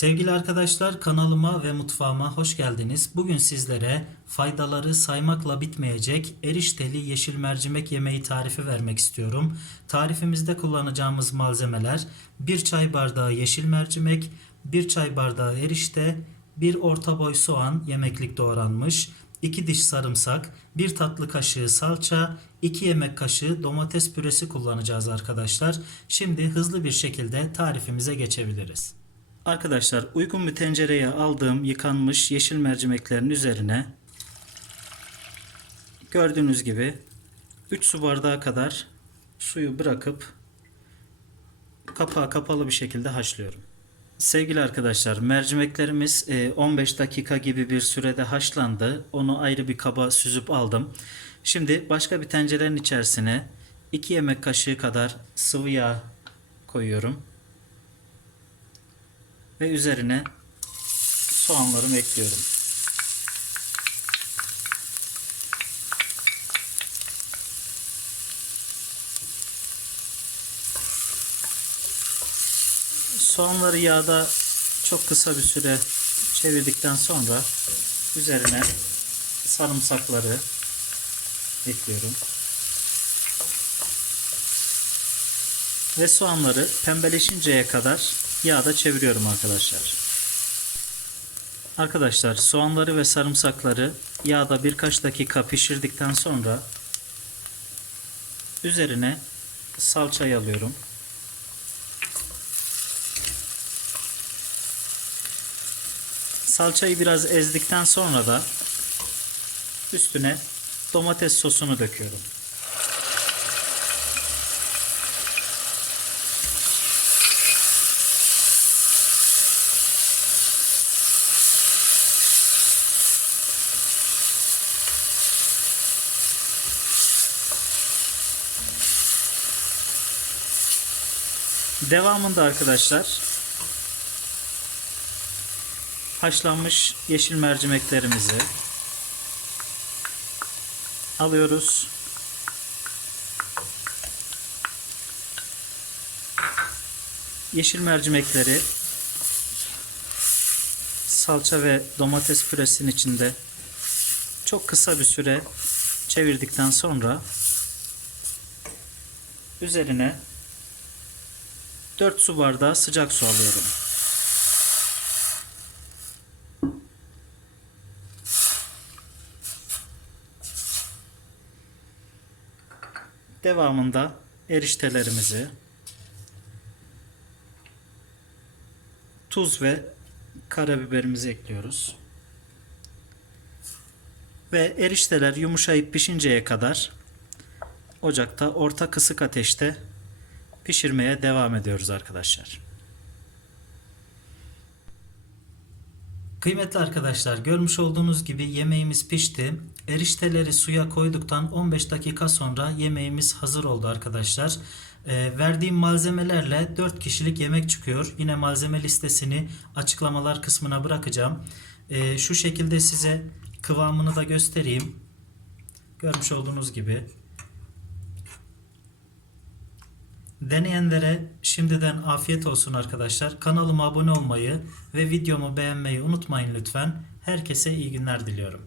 Sevgili arkadaşlar kanalıma ve mutfağıma hoş geldiniz. Bugün sizlere faydaları saymakla bitmeyecek erişteli yeşil mercimek yemeği tarifi vermek istiyorum. Tarifimizde kullanacağımız malzemeler 1 çay bardağı yeşil mercimek, 1 çay bardağı erişte, 1 orta boy soğan yemeklik doğranmış, 2 diş sarımsak, 1 tatlı kaşığı salça, 2 yemek kaşığı domates püresi kullanacağız arkadaşlar. Şimdi hızlı bir şekilde tarifimize geçebiliriz. Arkadaşlar uygun bir tencereye aldığım yıkanmış yeşil mercimeklerin üzerine gördüğünüz gibi 3 su bardağı kadar suyu bırakıp kapağı kapalı bir şekilde haşlıyorum. Sevgili arkadaşlar mercimeklerimiz e, 15 dakika gibi bir sürede haşlandı. Onu ayrı bir kaba süzüp aldım. Şimdi başka bir tencerenin içerisine 2 yemek kaşığı kadar sıvı yağ koyuyorum. Ve üzerine soğanlarımı ekliyorum. Soğanları yağda çok kısa bir süre çevirdikten sonra üzerine sarımsakları ekliyorum. Ve soğanları pembeleşinceye kadar yağda çeviriyorum arkadaşlar. Arkadaşlar soğanları ve sarımsakları yağda birkaç dakika pişirdikten sonra üzerine salçayı alıyorum. Salçayı biraz ezdikten sonra da üstüne domates sosunu döküyorum. Devamında arkadaşlar haşlanmış yeşil mercimeklerimizi alıyoruz. Yeşil mercimekleri salça ve domates püresinin içinde çok kısa bir süre çevirdikten sonra üzerine 4 su bardağı sıcak su alıyorum. Devamında eriştelerimizi tuz ve karabiberimizi ekliyoruz. Ve erişteler yumuşayıp pişinceye kadar ocakta orta kısık ateşte pişirmeye devam ediyoruz arkadaşlar. Kıymetli arkadaşlar görmüş olduğunuz gibi yemeğimiz pişti. Erişteleri suya koyduktan 15 dakika sonra yemeğimiz hazır oldu arkadaşlar. Ee, verdiğim malzemelerle 4 kişilik yemek çıkıyor. Yine malzeme listesini açıklamalar kısmına bırakacağım. Ee, şu şekilde size kıvamını da göstereyim. Görmüş olduğunuz gibi. Deneyenlere şimdiden afiyet olsun arkadaşlar. Kanalıma abone olmayı ve videomu beğenmeyi unutmayın lütfen. Herkese iyi günler diliyorum.